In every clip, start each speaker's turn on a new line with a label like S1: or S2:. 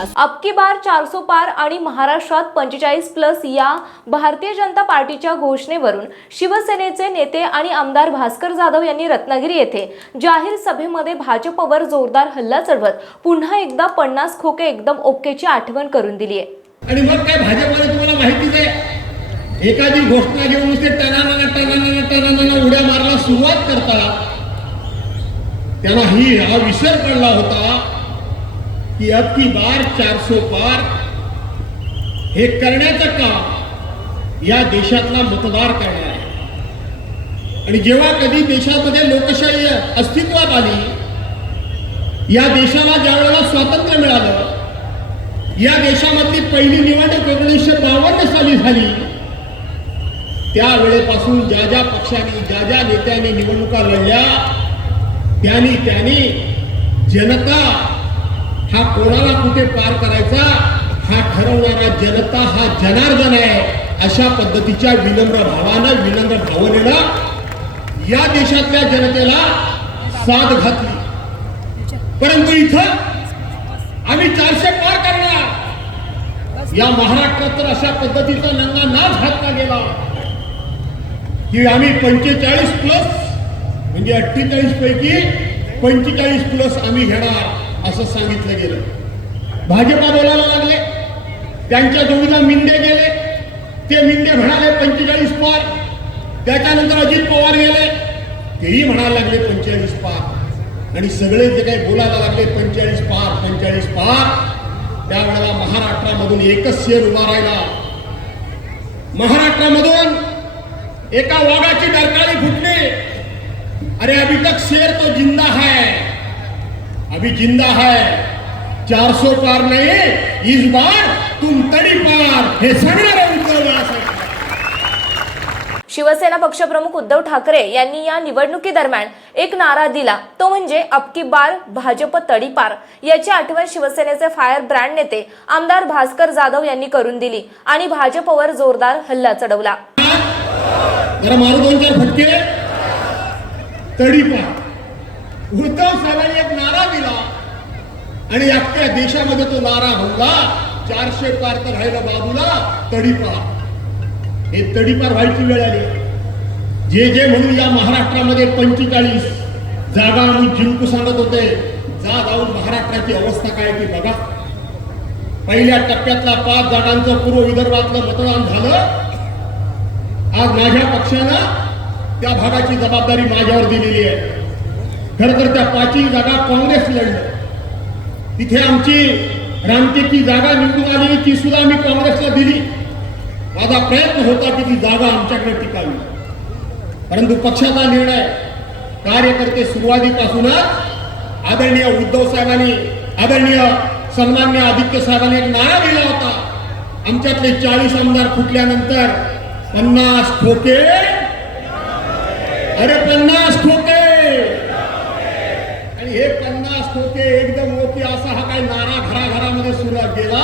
S1: विकास
S2: अबकी बार चारसो पार आणि महाराष्ट्रात पंचेचाळीस प्लस या भारतीय जनता पार्टीच्या घोषणेवरून शिवसेनेचे नेते आणि आमदार भास्कर जाधव यांनी रत्नागिरी येथे जाहीर सभेमध्ये भाजपवर जोरदार हल्ला चढवत पुन्हा एकदा पन्नास खोके एकदम ओकेची आठवण करून दिली आहे.
S3: आणि मग काय भाजपमध्ये तुम्हाला माहितीच आहे? एखादी घोषणा घेऊन ते टनाना टनाना टनाना उड्या मारला सुरुवात करता त्याला ही हा विसर पडला होता की अब की बार चारसो पार हे करण्याचं काम या देशातला मतदार करणार आहे. आणि जेव्हा कधी देशामध्ये लोकशाही अस्तित्वात आली या देशाला ज्या वेळेला स्वातंत्र्य मिळालं या देशामधली पहिली निवडणूक एकोणीसशे बावन्न साली झाली त्यावेळेपासून ज्या ज्या पक्षांनी ज्या ज्या नेत्यांनी निवडणुका लढल्या त्यांनी त्यांनी जनता हा कोणाला कुठे पार करायचा? हा ठरवणारा जनता हा जनार्दन आहे. अशा पद्धतीच्या विनम्र भावानं विनम्र भावनेनं या देशातल्या जनतेला साथ घातली. परंतु इथं आम्ही चारशे पार करणार. या महाराष्ट्रात तर अशा पद्धतीचा नंगा नाच घातला गेला. की आम्ही पंचेचाळीस प्लस म्हणजे अठ्ठेचाळीस पैकी पंचेचाळीस प्लस आम्ही घेणार. असं सांगितलं गेलं. भाजपा बोलायला लागले. त्यांच्या जोडीला मिंदे गेले. ते मिंदे म्हणाले पंचेचाळीस पार. त्याच्यानंतर अजित पवार गेले. तेही म्हणायला लागले पंचेचाळीस पार. आणि सगळे जे काही बोलायला लागले पंचेचाळीस पार पंचेचाळीस पार. त्यावेळेला महाराष्ट्रामधून एकच शेर उभा राहिला. महाराष्ट्रामधून एका वाघाची डरकाळी फुटली. अरे अभी तक शेर तो जिंदा है अभी जिंदा है। चार सौ पार नहीं इस बार तुम तड़ी पार। हे। उद्धव
S2: शिवसेना पक्षप्रमुख उद्धव ठाकरे यांनी या निवडणुकीदरम्यान एक नारा दिला. तो म्हणजे अबकी बार भाजप तडीपार याची आठवण शिवसेनेचे फायर ब्रँड नेते आमदार भास्कर जाधव यांनी करून दिली आणि भाजपवर जोरदार हल्ला चढवला.
S3: जरा मारू दोन चार फटके तडीपार उद्धव साहेबांनी एक नारा दिला. आणि अख्ख्या देशामध्ये तो नारा म्हणला चारशे पार तर राहिला बाबूला तडीपार. हे तडीपार व्हायची वेळ आली. जे जे म्हणून या महाराष्ट्रामध्ये पंचेचाळीस जागा आम्ही जिंकू सांगत होते जा जाऊन महाराष्ट्राची अवस्था काय ती बघा. पहिल्या टप्प्यातला पाच जागांचं पूर्व विदर्भातलं मतदान झालं. आज माझ्या पक्षानं त्या भागाची जबाबदारी माझ्यावर दिलेली आहे. खर तर त्या पाचही जागा काँग्रेस लढलं. तिथे आमची रामटेकची जागा निवडून आली ती सुद्धा आम्ही काँग्रेसला दिली. माझा प्रयत्न होता की ती जागा आमच्याकडे टिकावी. परंतु पक्षाचा निर्णय कार्यकर्ते सुरुवातीपासूनच आदरणीय उद्धव साहेबांनी आदरणीय सन्मान्य आदित्य साहेबांनी एक नारा दिला होता. आमच्यातले चाळीस आमदार फुटल्यानंतर पन्नास ठोके. अरे पन्नास ठोके आणि हे होते एकदम ओके असा हा काही नारा घराघरामध्ये सुरू गेला.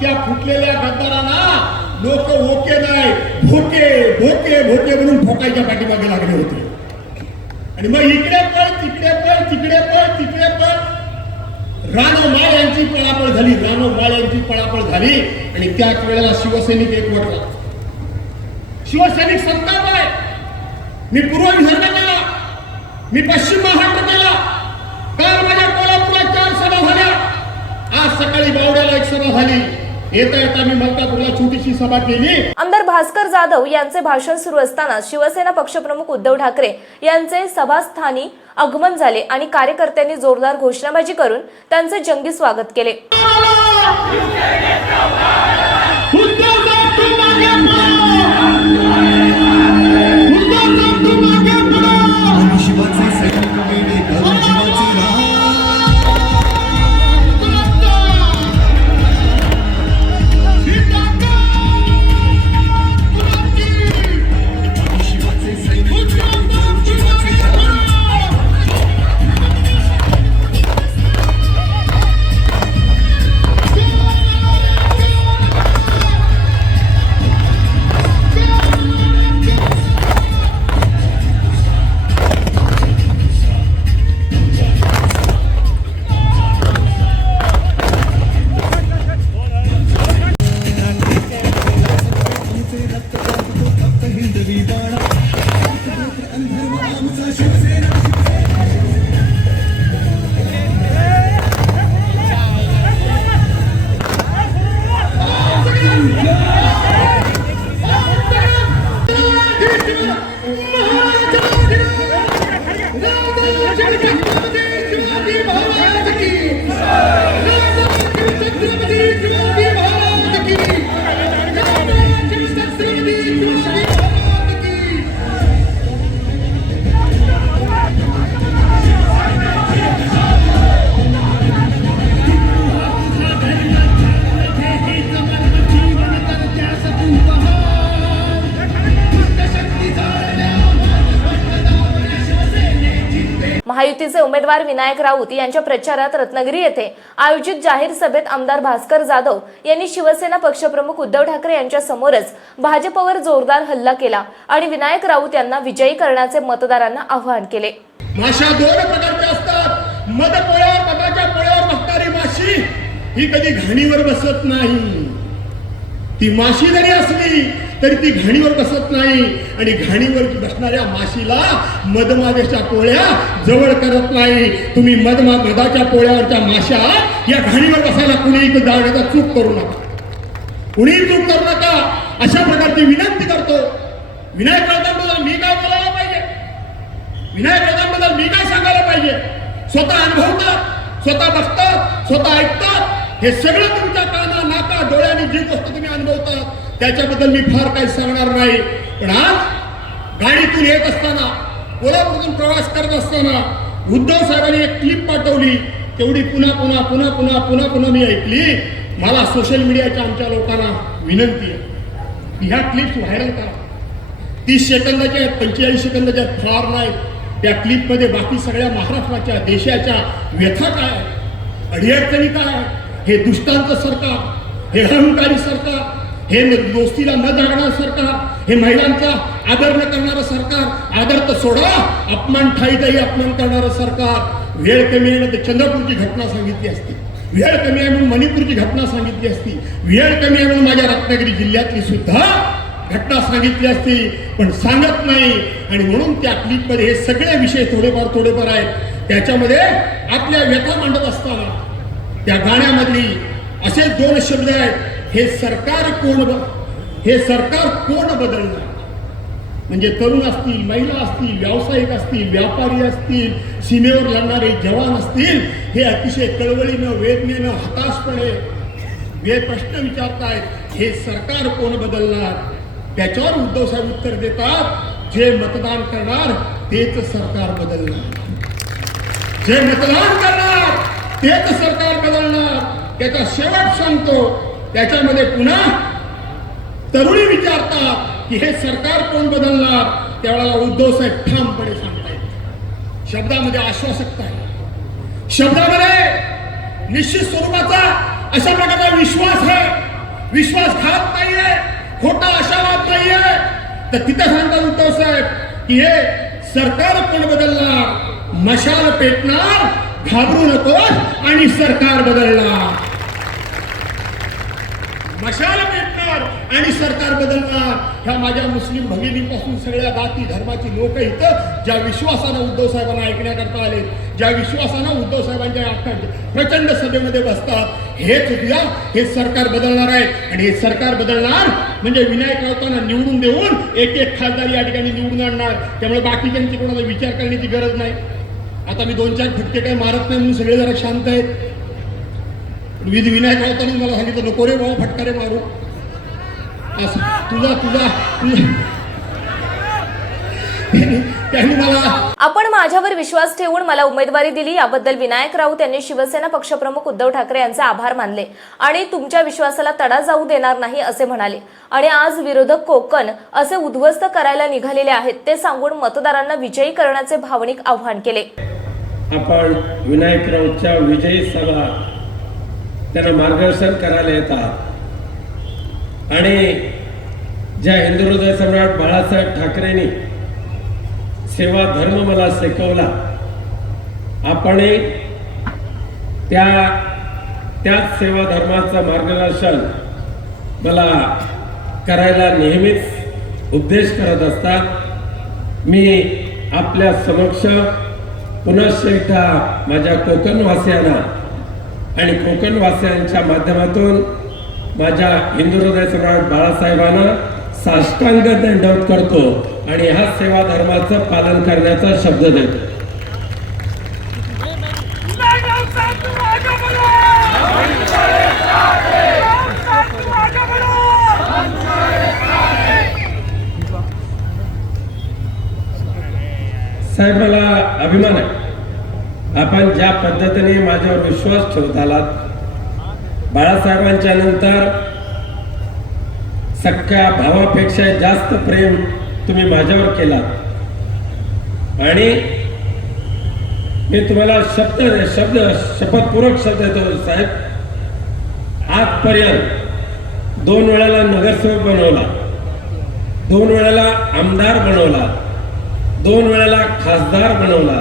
S3: त्या फुटलेल्या गद्दारांना लोक ओके नाही. भोके भोके भोके म्हणून ठोकायच्या पाठीमागे लागले होते. आणि मग इकडे पळ तिकडे पळ तिकडे पळ तिकडे पळ. रानो माळ यांची पळापळ झाली. रानो माळ यांची पळापळ झाली. आणि त्याच वेळेला शिवसैनिक एकवटला. शिवसैनिक संताप आहे. मी पूर्व विसर्ग केला. मी पश्चिम महाराष्ट्र केला. काल माझ्या कोल्हापूरला चार सभा झाल्या. आज सकाळी बावड्याला एक सभा झाली. येता येता मी मलकापूरला छोटीशी सभा केली.
S2: आमदार भास्कर जाधव यांचे भाषण सुरू असताना शिवसेना पक्षप्रमुख उद्धव ठाकरे यांचे सभास्थानी आगमन झाले आणि कार्यकर्त्यांनी जोरदार घोषणाबाजी करून त्यांचे जंगी स्वागत केले.
S3: उद्धव साहेब तू मागे पळा. उद्धव साहेब
S2: उमेदवार विनायक राऊत यांच्या प्रचारात रत्नागिरी येथे आयोजित जाहीर सभेत आमदार भास्कर जाधव यांनी शिवसेना पक्षप्रमुख उद्धव ठाकरे यांच्या समोरच भाजपवर जोरदार हल्ला केला आणि विनायक राऊत यांना विजयी करण्याचे मतदारांना आवाहन केले.
S3: माशा दोन प्रकारच्या असतात. मध पोळ्यावर मधाच्या पोळ्यावर बसणारी माशी ही कधी घाणीवर बसत नाही. ती माशी जरी असली तरी ती घाणीवर बसत नाही. आणि घाणीवर बसणाऱ्या माशीला मधमादेच्या पोळ्या जवळ करत नाही. तुम्ही मधमा मधाच्या पोळ्यावरच्या माशा या घाणीवर बसायला कुणीही जाण्याचा चूक करू नका. कुणीही चूक करू नका. अशा प्रकारची विनंती करतो. विनायक राऊतांबद्दल मी काय बोलायला पाहिजे? विनायक राजांबद्दल मी काय सांगायला पाहिजे? स्वतः अनुभवतात स्वतः बसतात स्वतः ऐकतात हे सगळं तुमच्या काना नाका डोळ्याने जी गोष्ट तुम्ही अनुभवतात त्याच्याबद्दल मी फार काही सांगणार नाही. पण आज गाडीतून येत असताना कोल्हापूरतून प्रवास करत असताना उद्धव साहेबांनी एक क्लिप पाठवली. तेवढी पुन्हा पुन्हा पुन्हा पुन्हा पुन्हा पुन्हा मी ऐकली. मला सोशल मीडियाच्या आमच्या लोकांना विनंती आहे. की ह्या क्लिप्स व्हायरल करा. तीस सेकंदाच्या आहेत पंचेचाळीस सेकंदाच्या आहेत, फार नाहीत त्या क्लिपमध्ये बाकी सगळ्या महाराष्ट्राच्या देशाच्या व्यथा काय अडीअडचणी काय हे दुष्टांत सरकार हे अहंकारी सरकार हे दोस्तीला न जागणार सरकार हे महिलांचा आदर न करणारं सरकार आदर तर सोडा अपमान ठाईतही अपमान करणारं सरकार. वेळ कमी आहे ना ते चंद्रपूरची घटना सांगितली असती. वेळ कमी आहे म्हणून मणिपूरची घटना सांगितली असती. वेळ कमी आहे म्हणून माझ्या रत्नागिरी जिल्ह्यातली सुद्धा घटना सांगितली असती. पण सांगत नाही. आणि म्हणून त्या क्लिपमध्ये हे सगळे विषय थोडेफार थोडेफार आहेत. त्याच्यामध्ये आपल्या व्यथा मांडत असताना त्या गाण्यामधली असे दोन शब्द आहेत. हे सरकार कोण हे सरकार कोण बदलणार? म्हणजे तरुण असतील महिला असतील व्यावसायिक असतील व्यापारी असतील सीमेवर लढणारे जवान असतील हे अतिशय कळवळीनं वेदनेनं हताशपणे हे प्रश्न विचारतायत हे सरकार कोण बदलणार? त्याच्यावर उद्धव साहेब उत्तर देतात जे मतदान करणार तेच सरकार बदलणार. जे मतदान करणार तेच सरकार बदलणार. त्याचा शेवट सांगतो त्याच्यामध्ये पुन्हा तरुणी विचारतात की हे सरकार कोण बदलणार? त्यावेळेला उद्धव साहेब ठामपणे सांगतायत. शब्दामध्ये आश्वासकता आहे. शब्दामध्ये निश्चित स्वरूपाचा अशा प्रकारचा विश्वास आहे. विश्वासघात नाहीये. खोटा आशावाद नाहीये. तर तिथे सांगतात उद्धव साहेब की हे सरकार कोण बदलणार? मशाल पेटणार? घाबरू नको आणि सरकार बदलणार. कशाला भेटणार? आणि सरकार बदलणार? ह्या माझ्या मुस्लिम भगिनीपासून सगळ्या जाती धर्माची लोक इथं ज्या विश्वासानं उद्धव साहेबांना ऐकण्याकरता आले ज्या विश्वासानं उद्धव साहेबांच्या प्रचंड सभेमध्ये बसतात हेच उद्या हे सरकार बदलणार आहे. आणि हे सरकार बदलणार म्हणजे विनायक राऊतांना निवडून देऊन एक एक खासदार या ठिकाणी निवडून आणणार. त्यामुळे बाकीच्यांची कोणाचा विचार करण्याची गरज नाही. आता मी दोन चार फुटके काही मारत नाही म्हणून सगळे जरा शांत आहेत. विधी विनायक राऊतांनी मला सांगितलं नको रे भाऊ फटकारे मारू. असं तुझा तुझा त्यांनी मला
S2: आपण माझ्यावर विश्वास ठेवून मला उमेदवारी दिली याबद्दल विनायक राऊत यांनी शिवसेना पक्षप्रमुख उद्धव ठाकरे यांचे आभार मानले. आणि तुमच्या विश्वासाला तडा जाऊ देणार नाही असे म्हणाले. आणि आज विरोधक कोकण असे उद्ध्वस्त करायला निघालेले आहेत ते सांगून मतदारांना विजयी करण्याचे भावनिक आव्हान केले.
S4: आपण विनायक राऊतच्या विजयी सभा त्यांना मार्गदर्शन करायला येतात. आणि ज्या हिंदू हृदय सम्राट बाळासाहेब ठाकरेंनी सेवा धर्म मला शिकवला आपण त्या त्याच सेवा धर्माचं मार्गदर्शन मला करायला नेहमीच उपदेश करत असतात. मी आपल्या समक्ष पुनश्च एकदा माझ्या कोकणवासियांना आणि कोकणवासियांच्या माध्यमातून माझ्या हिंदू हृदय सम्राट बाळासाहेबांना साष्टांग दंडवत करतो आणि ह्या सेवा धर्माचं पालन करण्याचा शब्द देतो. साहेब मला अभिमान आहे. आपण ज्या पद्धतीने माझ्यावर विश्वास ठेवत आलात बाळासाहेबांच्या नंतर सख्या भावापेक्षा जास्त प्रेम तुम्ही माझ्यावर केलात. आणि मी तुम्हाला शब्द शब्द शपथपूर्वक शब्द देतो साहेब. आजपर्यंत दोन वेळाला नगरसेवक बनवला दोन वेळाला आमदार बनवला दोन वेळाला खासदार बनवला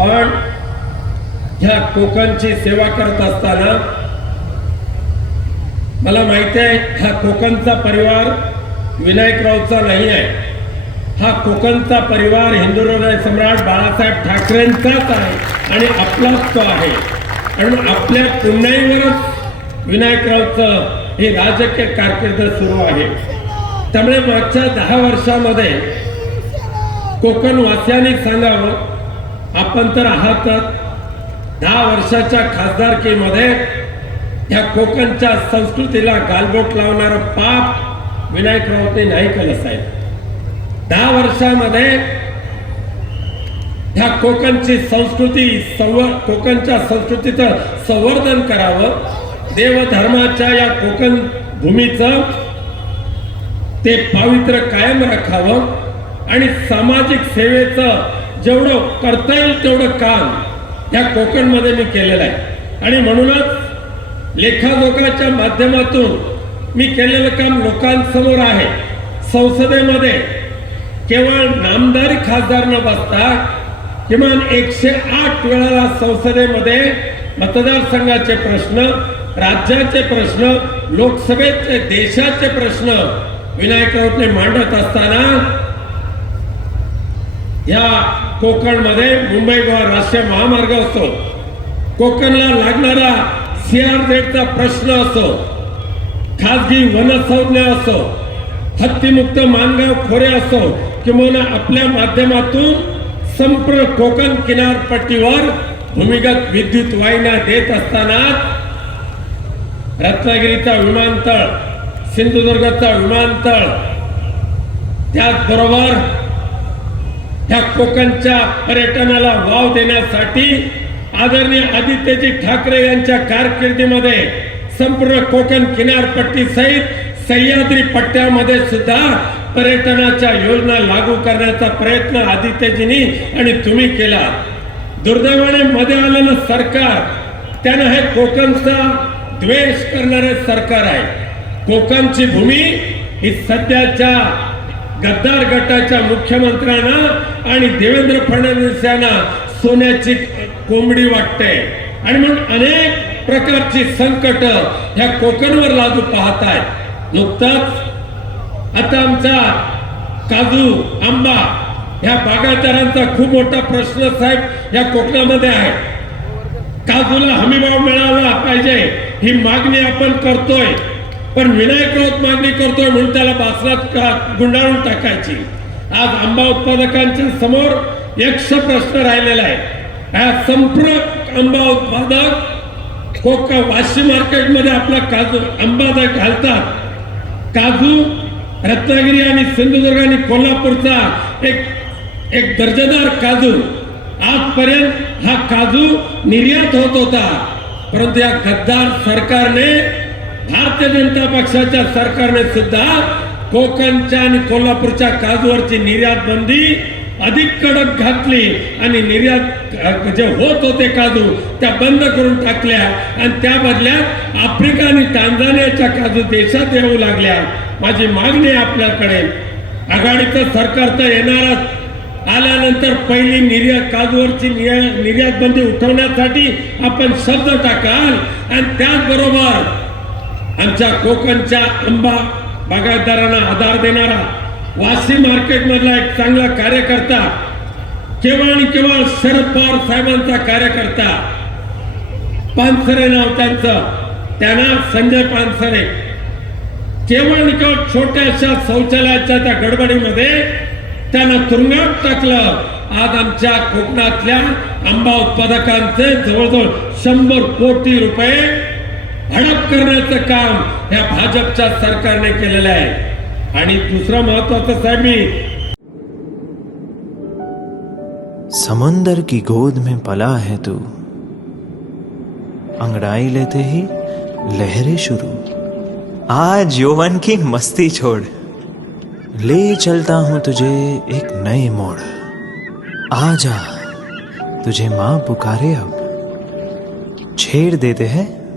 S4: पण ह्या कोकणची सेवा करत असताना मला माहिती आहे हा कोकणचा परिवार विनायकरावचा नाही आहे. हा कोकणचा परिवार हिंदू हृदय सम्राट बाळासाहेब ठाकरेंचाच आहे आणि आपलाच तो आहे. आणि आपल्या पुण्याईवरच विनायकरावचं ही राजकीय कारकीर्द सुरू आहे. त्यामुळे मागच्या दहा वर्षामध्ये कोकणवासियांनी सांगावं आपण तर आहात दहा वर्षाच्या खासदारकीमध्ये. या कोकणच्या संस्कृतीला गालबोट लावणारं पाप विनायक राऊतने नाही केलं साहेब. दहा वर्षामध्ये ह्या कोकणची संस्कृती संव कोकणच्या संस्कृतीचं संवर्धन करावं देवधर्माच्या या कोकण भूमीचं ते पावित्र्य कायम राखावं आणि सामाजिक सेवेचं जेवढं करता येईल तेवढं काम या कोकणमध्ये मी केलेलं आहे. आणि म्हणूनच लेखाजोखाच्या माध्यमातून मी केलेलं काम लोकांसमोर आहे. संसदेमध्ये केवळ नामदारी खासदार न बसता किमान एकशे आठ वेळाला संसदेमध्ये मतदारसंघाचे प्रश्न राज्याचे प्रश्न लोकसभेचे देशाचे प्रश्न विनायक राऊतने मांडत असताना या कोकणमध्ये मुंबई गोवा राष्ट्रीय महामार्ग असो कोकणला लागणारा सीआरझेडचा प्रश्न असो खासगी वनसंज्ञा असो हत्तीमुक्त मानगाव खोरे असो किंवा आपल्या माध्यमातून संपूर्ण कोकण किनारपट्टीवर भूमिगत विद्युत वाहिन्या देत असताना रत्नागिरीचा विमानतळ सिंधुदुर्गचा विमानतळ त्याचबरोबर ह्या कोकणच्या पर्यटनाला वाव देण्यासाठी आदरणीय आदित्यजी ठाकरे यांच्या कारकिर्दीमध्ये संपूर्ण कोकण किनारपट्टी सहित सह्याद्री पट्ट्यामध्ये सुद्धा पर्यटनाच्या योजना लागू करण्याचा प्रयत्न आदित्यजींनी आणि तुम्ही केला. दुर्दैवाने मध्ये आलेलं सरकार त्यानं हे कोकणचा द्वेष करणारे सरकार आहे. कोकणची भूमी ही सध्याच्या गद्दार गटाच्या मुख्यमंत्र्यांना आणि देवेंद्र फडणवीस यांना सोन्याची कोंबडी वाटते. आणि म्हणून अनेक प्रकारची संकट ह्या कोकणवर लादू पाहत आहेत नुकताच आता आमचा काजू आंबा ह्या बागायतदारांचा खूप मोठा प्रश्न साहेब या कोकणामध्ये आहे. काजूला हमीभाव मिळाला पाहिजे ही मागणी आपण करतोय. पण विनायक राऊत मागणी करतोय म्हणून त्याला बासनात का गुंडाळून टाकायची. आज आंबा उत्पादकांच्या समोर यक्ष प्रश्न राहिलेला आहे. हा संपूर्ण आंबा उत्पादक कोका वाशी मार्केटमध्ये आपला काजू आंबा जर घालतात काजू रत्नागिरी आणि सिंधुदुर्ग आणि कोल्हापूरचा एक एक दर्जेदार काजू आजपर्यंत हा काजू निर्यात होत होता. परंतु या गद्दार सरकारने भारतीय जनता पक्षाच्या सरकारने सुद्धा कोकणच्या आणि कोल्हापूरच्या काजूवरची निर्यात बंदी अधिक कडक घातली आणि निर्यात जे होत होते काजू त्या बंद करून टाकल्या. आणि त्या बदल्यात आफ्रिका आणि टांझानियाच्या काजू देशात येऊ लागल्या. माझी मागणी आहे आपल्याकडे. आघाडीचं सरकार तर येणारच. आल्यानंतर पहिली निर्यात काजूवरची निर्या- निर्यात बंदी उठवण्यासाठी आपण शब्द टाकाल. आणि त्याचबरोबर आमच्या कोकणच्या आंबा बागायतदारांना आधार देणारा वाशी मार्केट मधला एक चांगला कार्यकर्ता केवळ आणि केवळ शरद पवार साहेबांचा कार्यकर्ता पानसरे नाव त्यांचं त्यांना संजय पानसरे. केवळ आणि केवळ छोट्याशा शौचालयाच्या त्या गडबडीमध्ये त्यांना तुरुंगात टाकलं. आज आमच्या कोकणातल्या आंबा उत्पादकांचे जवळजवळ शंभर कोटी रुपये हडप करण्याचं काम या भाजपच्या सरकारने केलेलं आहे. आणि दुसरं महत्वाचं साहेब मी
S1: समुंदर की गोद में पला है तू। अंगड़ाई लेते ही लहरें शुरू। आज यौवन की मस्ती छोड़। ले चलता हूँ तुझे एक नए मोड़। आ जा तुझे माँ पुकारे अब। छेड़ देते हैं